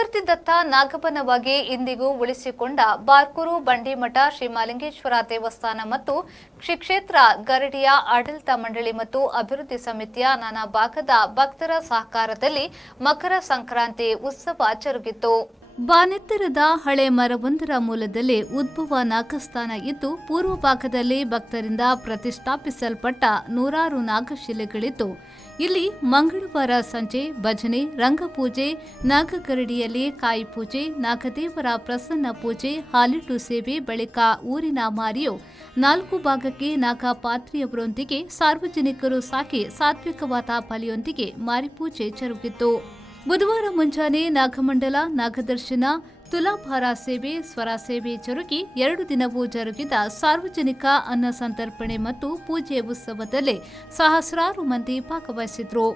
ಪ್ರಕೃತಿದತ್ತ ನಾಗಬನವಾಗಿ ಇಂದಿಗೂ ಉಳಿಸಿಕೊಂಡ ಬಾರ್ಕೂರು ಬಂಡಿಮಠ ಶ್ರೀ ಮಹಾಲಿಂಗೇಶ್ವರ ದೇವಸ್ಥಾನ ಮತ್ತು ಶ್ರೀ ಕ್ಷೇತ್ರ ಗರಡಿಯ ಆಡಳಿತ ಮಂಡಳಿ ಮತ್ತು ಅಭಿವೃದ್ಧಿ ಸಮಿತಿಯ ನಾನಾ ಭಾಗದ ಭಕ್ತರ ಸಹಕಾರದಲ್ಲಿ ಮಕರ ಸಂಕ್ರಾಂತಿ ಉತ್ಸವ ಜರುಗಿತು. ಬಾನೆತ್ತರದ ಹಳೆ ಮರವೊಂದರ ಮೂಲದಲ್ಲಿ ಉದ್ಭವ ನಾಗಸ್ಥಾನ ಇದ್ದು ಪೂರ್ವ ಭಾಗದಲ್ಲಿ ಭಕ್ತರಿಂದ ಪ್ರತಿಷ್ಠಾಪಿಸಲ್ಪಟ್ಟ ನೂರಾರು ನಾಗಶಿಲೆಗಳಿದ್ದು ಇಲ್ಲಿ ಮಂಗಳವಾರ ಸಂಜೆ ಭಜನೆ, ರಂಗಪೂಜೆ, ನಾಗಗರಡಿಯಲ್ಲಿ ಕಾಯಿ ಪೂಜೆ, ನಾಗದೇವರ ಪ್ರಸನ್ನ ಪೂಜೆ, ಹಾಲಿಟ್ಟು ಸೇವೆ ಬಳಿಕ ಊರಿನ ಮಾರಿಯು 4 ಭಾಗಕ್ಕೆ ನಾಗಪಾತ್ರಿಯವರೊಂದಿಗೆ ಸಾರ್ವಜನಿಕರು ಸಾಕಿ ಸಾತ್ವಿಕವಾದ ಬಲಿಯೊಂದಿಗೆ ಮಾರಿಪೂಜೆ ಜರುಗಿತು. ಬುಧವಾರ ಮುಂಜಾನೆ ನಾಗಮಂಡಲ, ನಾಗದರ್ಶನ, ತುಲಾಭಾರ ಸೇವೆ, ಸ್ವರ ಸೇವೆ ಜರುಗಿ 2 ದಿನವೂ ಜರುಗಿದ ಸಾರ್ವಜನಿಕ ಅನ್ನ ಸಂತರ್ಪಣೆ ಮತ್ತು ಪೂಜೆ ಉತ್ಸವದಲ್ಲಿ ಸಹಸ್ರಾರು ಮಂದಿ ಭಾಗವಹಿಸಿದ್ರು.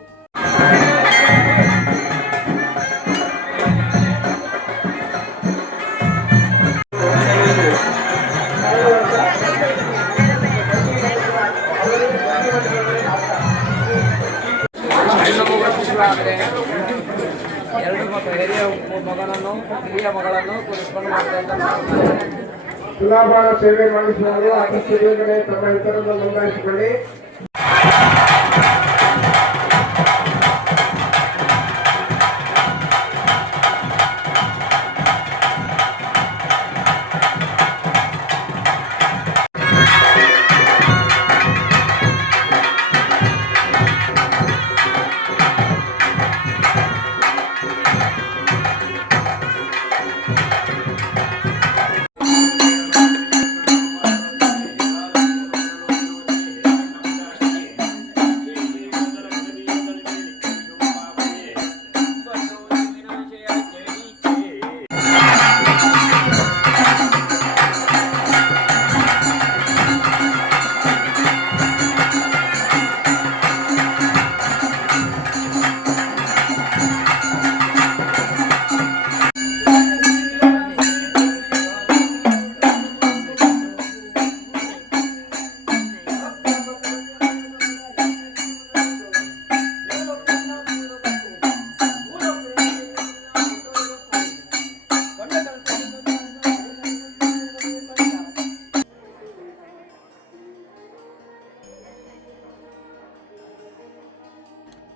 ಹಿರಿಯ ಮಗನನ್ನು ಹಿರಿಯ ಮಗಳನ್ನು ಕೂರಿಸಿಕೊಂಡು ಮಾಡ್ತಾ ಇದ್ದಾರೆ. ತುಲಾಭಾರ ಸೇವೆ ಮಾಡಿಸುವವರು ಅಗತ್ಯ ಯೋಜನೆ ತಮ್ಮ ಹೆಸರನ್ನು ನೋಂದಾಯಿಸಿಕೊಳ್ಳಿ.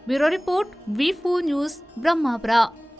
Bureau report V4 news Brahmavar.